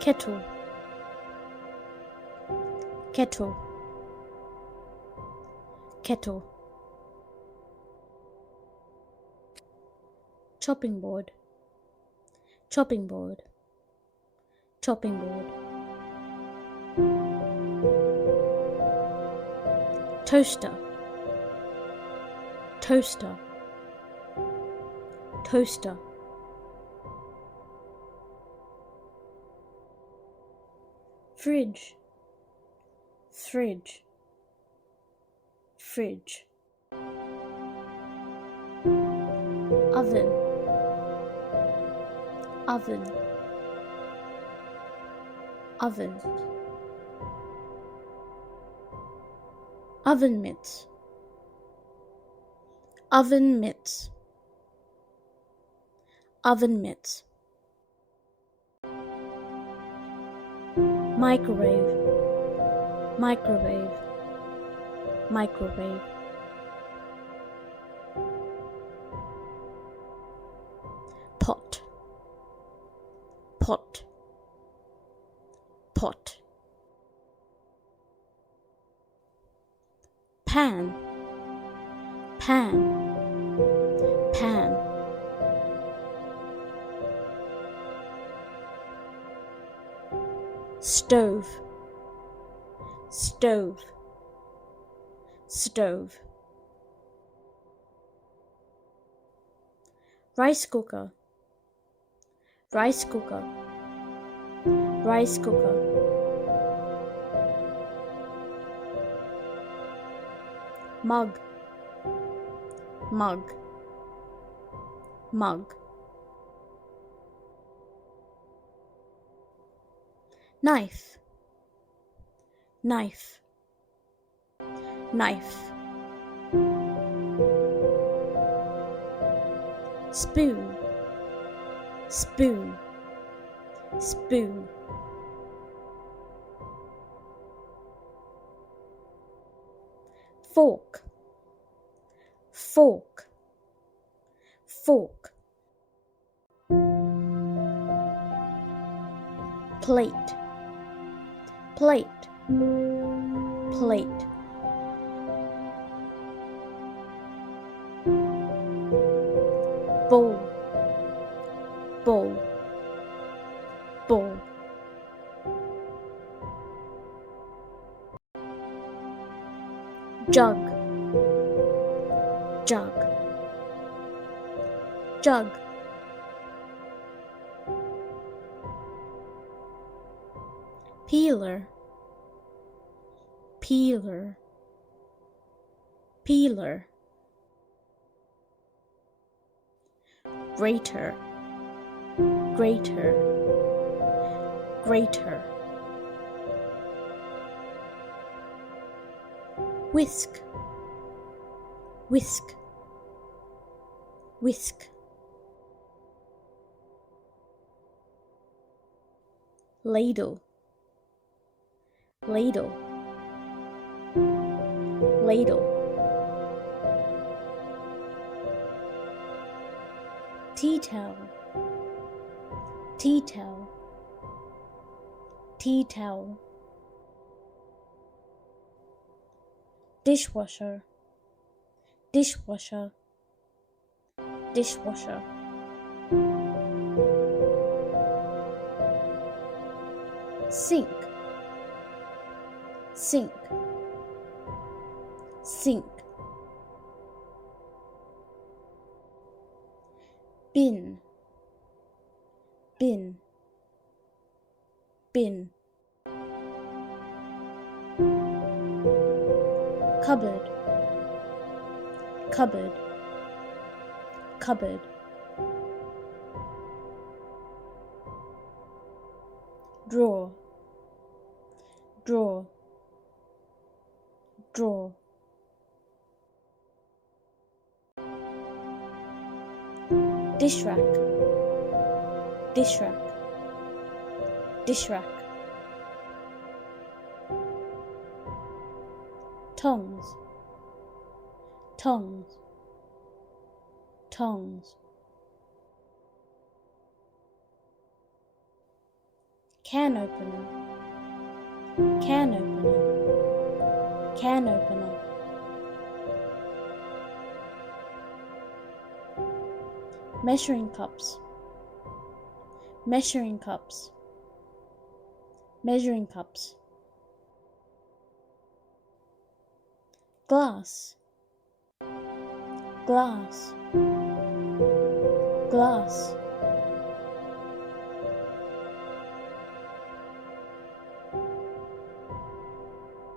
kettle, kettle, kettle. Chopping board, chopping board, chopping board. Toaster, toaster, toaster. Fridge, fridge, fridge. Oven, oven, oven. Oven mitts, oven mitts, oven mitts. Microwave, microwave, microwave. Pot, pot, pot. Pan, pan, pan. Stove, stove, stove. Rice cooker, rice cooker, rice cooker. Mug, mug, mug. Knife, knife, knife. Spoon, spoon, spoon. Fork, fork, fork. Plate, plate, plate. Bowl, bowl, bowl. Jug, jug, jug. Peeler, peeler, peeler. Grater, grater, grater. Whisk, whisk, whisk. Ladle, ladle, ladle. Tea towel, tea towel, tea towel. Dishwasher, dishwasher, dishwasher. Sink, sink, sink. Bin, bin, bin. Cupboard, cupboard, cupboard. Drawer, drawer, drawer. Dish rack, dish rack, dish rack. Tongs, tongs, tongs. can opener, can opener, can opener. Measuring cups, measuring cups, measuring cups. Glass, glass, glass.